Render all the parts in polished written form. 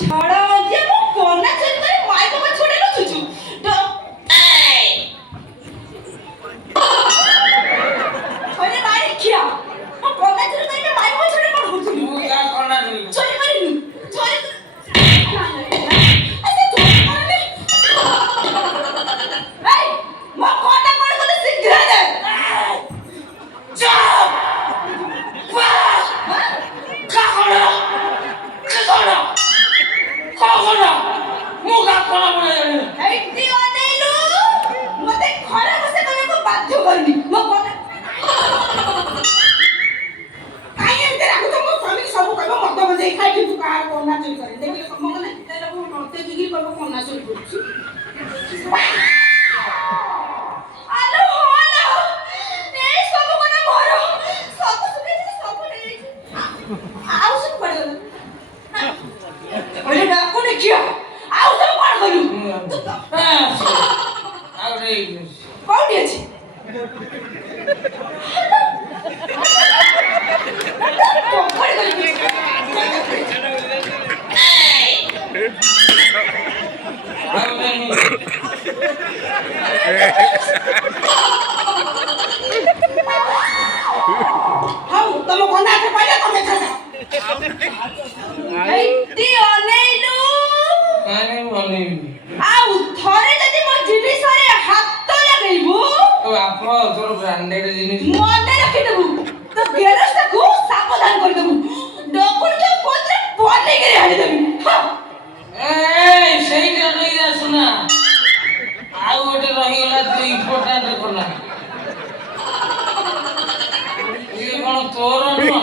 ଛାଡ଼ ଯେ ମୁଁ କନା ଚୋରି କରି ମାଇକ ପା ଛୋଡ଼େ ନଚୁଛୁ ଛୋରେ ବାଡ଼ି ଖିଆ ମୁଁ କନା ଚୋରି କରି ମାଇକ ପା ଛୋଡ଼େ କଣ କରୁଥିଲି ମୁଁ କା କନା ଚୋରି ଚୋରି କରିନି ଚୋରି ମୋ କନା କଣ କଲେ ଶୀଘ୍ର ଦେ ହେଇଟି ଅନେଇଲୁ ମତେ ଘରେ ବସେ କରିବାକୁ ବାଧ୍ୟ କରିନି ମୋ କନା କାଇଁ ଏମିତି ରାଗୁଛ ମୋ ସ୍ୱାମୀ ସବୁ କହିବ ମଦ ବଜେଇ ଖାଇକି ତୁ କାହାର କନା ଚୋରି କରି ଦେଖିଲେ କମ କଲେ ମତେ ଦିଗି କହିବ କନା ଚୋରି କରୁଛି ଆଲୋ ହାଲୋ ଏ ସବୁ କନା ମୋର ସବୁ ସୁଖେଇଛି ସବୁ ନେଇଯାଇଛି ଆଉ ସବୁ କୁଆଡ଼େ ଗଲା ଅରେ ଡାକୁ ଦେଖିଆ ଆଉ ସବୁ କଣ କଲୁ ତୁ କୋଉଠି ଅଛି ପୋଖରୀ ଗଲି ହଉ ତମ କନା ହାତରେ ପାଇଲା ତମେ ଖାଅ ହେଇଟି ଅନେଇଲୁ ଆଉ ଥରେ ଯଦି ମୋ ଜିନିଷରେ ହାତ ଲଗେଇବୁ ମନେ ରଖିଦେବୁ ତୋ ଗେରସ୍ତାକୁ ସାବଧାନ କରିଦେବୁ ଡକୁଣି ଯୋଉ ପତ୍ରେ ପଲେଇକିରି ହାଣିଦେବି ସେଇଟା ରହିଲା ଶୁଣା ଆଉ ଗୋଟେ ରହିଗଲା ତୁ ଇମ୍ପୋର୍ଟାଣ୍ଟ କଲା ଇଏ କଣ ତୋର ନୁହଁ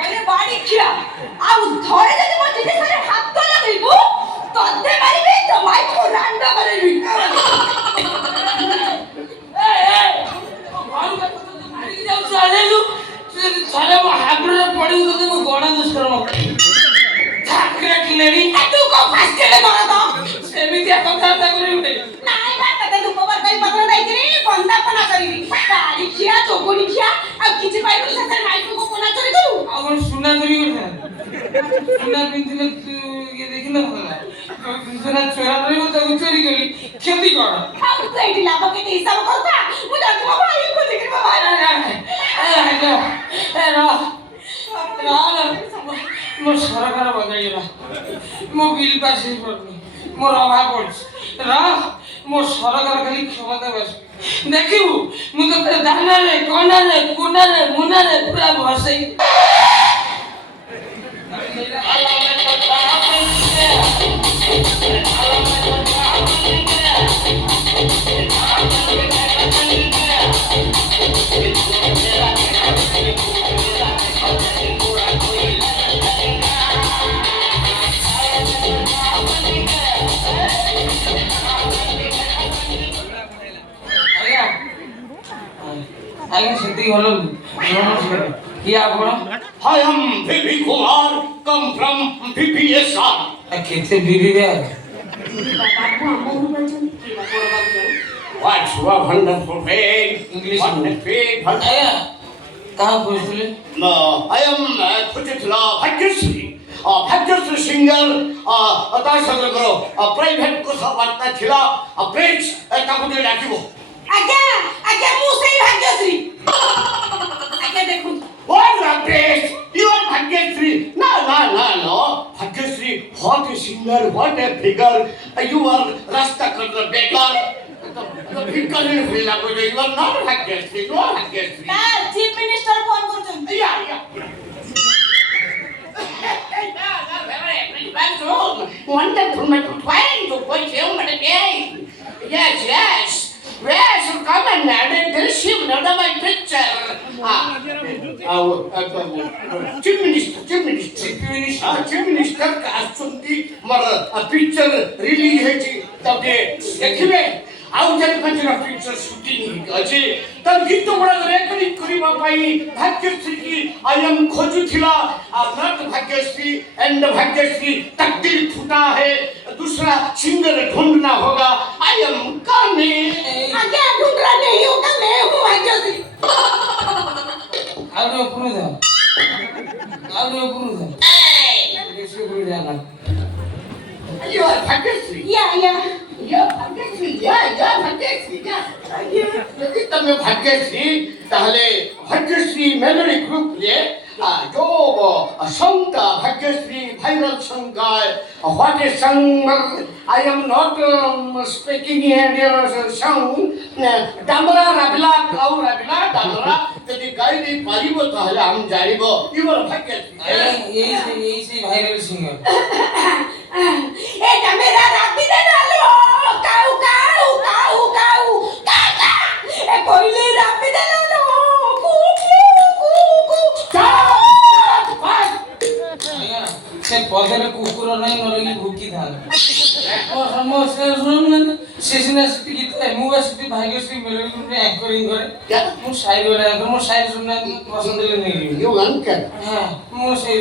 ଅରେ ବାଡ଼ି ଖିଆ ଆଉ ଥରେ ଯଦି ମୋ ଜିନିଷରେ ହାତ ଲଗେଇବୁ ତତେ ମାରିବି ତୋ ମାଇକୁ ରାଣ୍ଡ କରେଇବି ଥରେ ମୋ ହାବୁଡ଼ରେ ପଡ଼ିବୁ ତତେ ମୁଁ ଗଣା ଦୁଷ୍କର୍ମ ଠାକୁରାଟିଲେଣି ତୁ କଣ ଫାଷ୍ଟେଡ୍ ମରଦ ସେମିତିଆ କଥାବାର୍ତ୍ତା କରିବୁ ନାଇଁ ବା ତତେ ଧୂପବର୍ତ୍ତାଇ ପତ୍ର ଦେଇକିରି ବନ୍ଦାପନା କରିବି ବାଡ଼ି ଖିଆ ଚୋଗୁଣି ଖିଆ ଆଉ କିଛି ପାଇବୁନି ସେଥିରେ ମାଇକୁ କୋନା ଚୋରି କରୁ ଆଉ କଣ ସୁନା ଚୋରି କରିଥାନ୍ତି ସୁନା ପିନ୍ଧିଲେ ତୁ ଇଏ ଦେଖିଲେ ଭଲ ସୁନା ଚୋରା ରହିବ ତାକୁ ଚୋରି କଲି କ୍ଷତି କଣ ଆଉ ତୁ ଏଇଠି ଲାଭ କେତେ ହିସାବ କରୁଥା ମୁଁ ଯାଉଛି ମୋ ଭାଇକୁ ଦେଖିରି ମୋ ଭାଇ ମୋ ସରକାର ବଦଳିଗଲା ମୋ ବିଲ୍ ପାସ୍ ହେଇପାରୁନି ମୋର ଅଭାବ ପଡୁଛି ମୋ ସରକାର ଖାଲି କ୍ଷମତା ବସ ଦେଖିବୁ ମୁଁ ତତେ ଦାନାରେ କନାରେ କୁନାରେ ମୁନାରେ ପୁରା ଭସେଇ ଆଜ୍ଞା ସେତିକି ଭଲ ନମସ୍କାର କିଏ ଆପଣ I am Vivi Kumar, come from VPSR. କେତେ ବିରିରେ ବାବୁ ଆମ ଘରକୁ ଯାଇଛନ୍ତି କି ବାବୁ ଜାଣୁ What's your wonderful face? English. What a face. ଆଜ୍ଞା କାହା କହୁଥିଲେ I am Kujitla Bhagyasri. Bhagyasri singer. ତା ସାଙ୍ଗର ପ୍ରାଇଭେଟ କଥାବାର୍ତ୍ତା ଥିଲା ପ୍ଲିଜ୍ ତାକୁ ଟିକେ ଡାକିବ ଆଜ୍ଞା ଆଜ୍ଞା ମୁଁ ସେଇ ଭାଗ୍ୟଶ୍ରୀ ଆଜ୍ଞା ଦେଖନ୍ତୁ What a face! You are Bhagyasri. No. Bhagyasri, what a singer, what a figure. You are Rastakar beggar. The figure in Villa, you are not Bhagyasri. No Bhagyasri. Sir chief minister phone କରୁଛନ୍ତି Yeah. Wonderful, my fine to put you, my day. Yes. Yes, come and this you know my picture. Chief Minister. Chief Minister ଆସୁଛନ୍ତି ମୋର picture release ହେଇଛି ତାକେ ଦେଖିବେ ଆଉ ଚାରି ପାଞ୍ଚଟା picture shooting ଅଛି ତ ଗୀତ ଗୁଡ଼ାକ ରେକର୍ଡିଂ କରିବା ପାଇଁ ଭାଗ୍ୟଶ୍ରୀ କି ଆୟମ ଖୋଜୁଥିଲା नट भाग्यश्री एंड भाग्यश्री तकदीर फूटा है दूसरा सिंगर ढूंढना होगा आई एम कमिंग आगे ढूंढ रहा नहीं होगा मैं हूँ भाग्यश्री ଆହୁରି ଉପରୁ ଯା ଆହୁରି ଉପରୁ ଯା ବେଶୀ ଉପରୁ ଯା ନା You are Bhagyashree. Yeah. Yeah, Bhagyashree. Yeah, Bhagyashree. Yeah. ଯଦି ତମେ ଭାଗ୍ୟଶ୍ରୀ ତାହେଲେ ଭାଗ୍ୟଶ୍ରୀ ମେଲୋଡି ଗ୍ରୁପରେ ଯୋଉ song Bhagyashree viral song what a song I am not speaking song ଡାମରା ରାବିଲା କାଉ ରାବିଲା ଡାମରା ଯଦି ଗାଇ ଦେଇ ପାରିବ ତାହେଲେ ଆମେ ଜାଣିବ ୟୁର ଭାଗ୍ୟଶ୍ରୀ यही से वायरल सिंगर এটা মেরা রাতি দে ডালো কাউ কাউ কাউ কাউ কাকা এ কইলে রাতি দে ডালো কু কু কু কু ଆଜ୍ଞା ସେ ପଦରେ କୁକୁର ନାହିଁ ନରଲି ଭୁକି ଥାନ୍ତା ସମସ୍ତେ ଶୁଣୁନାହାନ୍ତି ସେ ସିନା ସେଠି ଗୀତ ମୁଁ ବା ସେଠି ଭାଗ୍ୟଶ୍ରୀ ମେଲୋଡି ଗ୍ରୁପରେ ଆଙ୍କରିଂ କରେ ମୁଁ ସାଇଡ୍ ବେଳେ ମୋ ସାଇଡ୍ ଶୁଣୁନାହାନ୍ତି ପସନ୍ଦ ହେଲେ ନେଇଯିବି You anchor. ହଁ ମୁଁ ସେଇ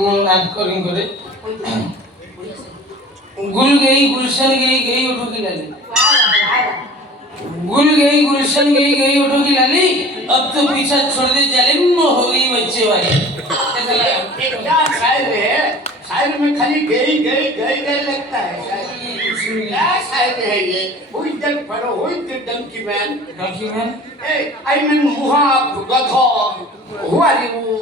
ମୁଁ ଆଙ୍କରିଂ କରେ गुल गई गुलशन गई उठो की लाली गुल गई गुलशन गई उठो की लाली अब तो पीछा छोड़ दे जालिम हो गई बच्चे वाली क्या शायर है शायर में खाली गई लगता है क्या शायर है ये हुई जन पढ़ो हुई donkey man document I mean मुहा गधो हुआ रे वो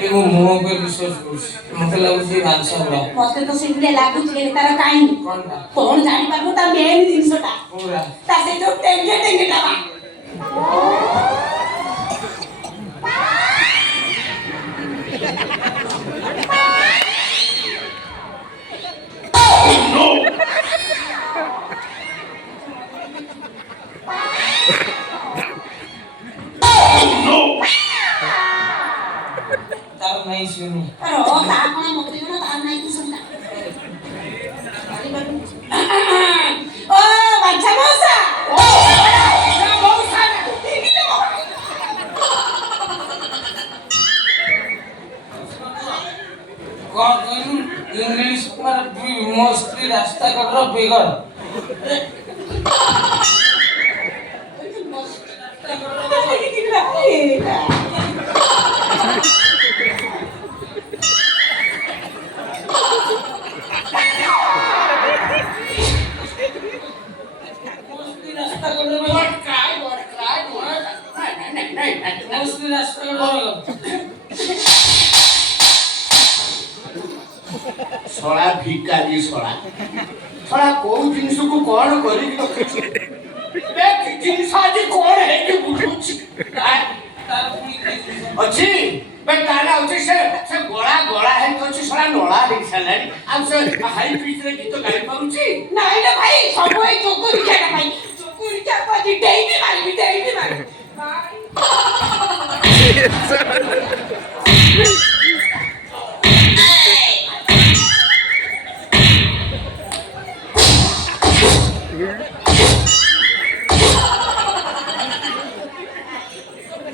एगो मुंह पे रिसर्च कर मतलब उसी आंसर बड़ा মতে তো সেগুলো লাগুছে কেন তার কাহিনী कोनটা কোন জানি পারবো তা মেন জিনিসটা पूरा তা সে তো টেঙ্গে টাকা तार नहीं सुनी আরে ও তা কোন মতে না তার নাই কিছু না ও বাচ্চা মৌসা ও মৌসা कौन कहूं इंग्लिश पर मोस्टली रास्ता कर बेगर मोस्टली रास्ता कर मोस्टली रास्ता कर सड़ा भिकारी सड़ा कोई जिनिस को कौन करी रखिछ देख जिनिस आज कौन है कि बुझुछ अच्छी बे तारा अच्छी से गोड़ा है तो अच्छी सड़ा नोला है सालारी अब से हाई पिच रे गीत गाई पाउची নাই না ভাই সবাই চকুরি খেলা ভাই চকুরি চাপাতি ডেইবি মারি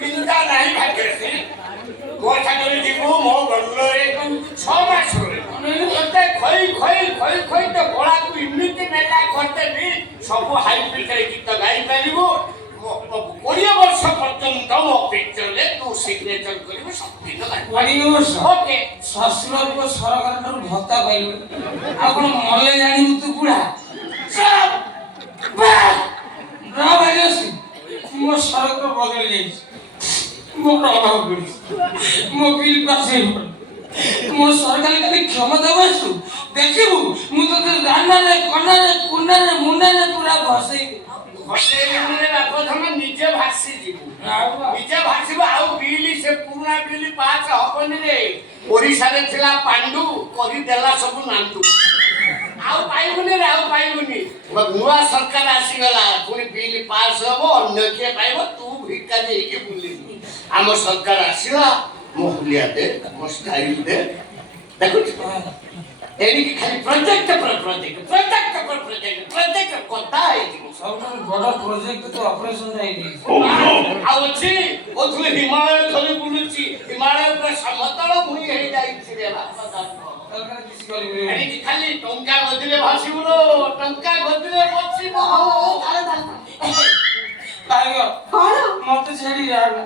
बिंदा नहीं भाग्यश्री गोठा करे जीवो मो बंगलोरे 6 मास रे ओते खई तो गोळा को इम्यूनिटी नेला करते भी सब हाई पिच रे गीत गाई परिबो 20 वर्ष पर्यंत मो पिक्चर ले तू सिग्नेचर करिबो सब दिन वर्ष ओके शशुर को सरकार ठाରୁ ଭତ୍ତା ପାଇଲୁ ଆଉ କଣ ମଲେ ଜାଣିବୁ ତୁ ବୁଢା सब ନା ଭାଗ୍ୟଶ୍ରୀ ମୋ ସରକାର ବଦଳି ଯାଇଛି ମୋ ଅଭାବ ପଡ଼ିଛି ମୋ ବିଲ୍ ପାସ୍ ହେଇପଡ଼ ମୋ ସରକାର ଖାଲି କ୍ଷମତା ବସୁ ଦେଖିବୁ ମୁଁ ତୋତେ ଦାନାରେ କନାରେ କୁନାରେ ମୁନାରେ ପୁରା ଭସେଇବି ହଷ୍ଟେଲରେ ବାପଧନ ନିଜେ ଭାସି ଯିବୁ ନିଜେ ଭାସିବ ଆଉ ବିଲ୍ ସେ ପୁରୁଣା ବିଲ୍ ପାସ୍ ହବନି ରେ ଓଡିଶାରେ ଥିଲା ପାଣ୍ଡୁ କରିଦେଲା ସବୁ ନାଣ୍ଡୁ ଆଉ ପାଇବୁନି ନୂଆ ସରକାର ଆସିଗଲା ପୁଣି ବିଲ୍ ପାସ୍ ହବ ଅନ୍ୟ କିଏ ପାଇବ ତୁ ଭିକାରୀ ହେଇକି ବୁଲିବୁ ଆମ ସରକାର ଆସିଲା ମୋ ହୁଲିଆ ଦେ ମୋ ଷ୍ଟାଇଲ ଦେ ଦେଖୁଛୁ ଏଣିକି ଖାଲି ପ୍ରୋଜେକ୍ଟ କଥା ହେଇଯିବ ସବୁଠାରୁ ବଡ଼ ପ୍ରୋଜେକ୍ଟ ତ ଅପରେସନ ହେଇଯାଇଛି ଆଉ ଅଛି ଓଥୁଲେ ହିମାଳୟ ଧରି ବୁଲୁଛି ହିମାଳୟ ପୁରା ସମତଳ ଭୂଇଁ ହେଇଯାଇଛି ରେ ବାପା ସରକାର କିଛି କରିବେ ଏଣିକି ଖାଲି ଟଙ୍କା ଗଦିରେ ଭାସିବୁ ଟଙ୍କା ଗଦିରେ ବସିବୁ ମତେ ଛାଡି ଯାଅ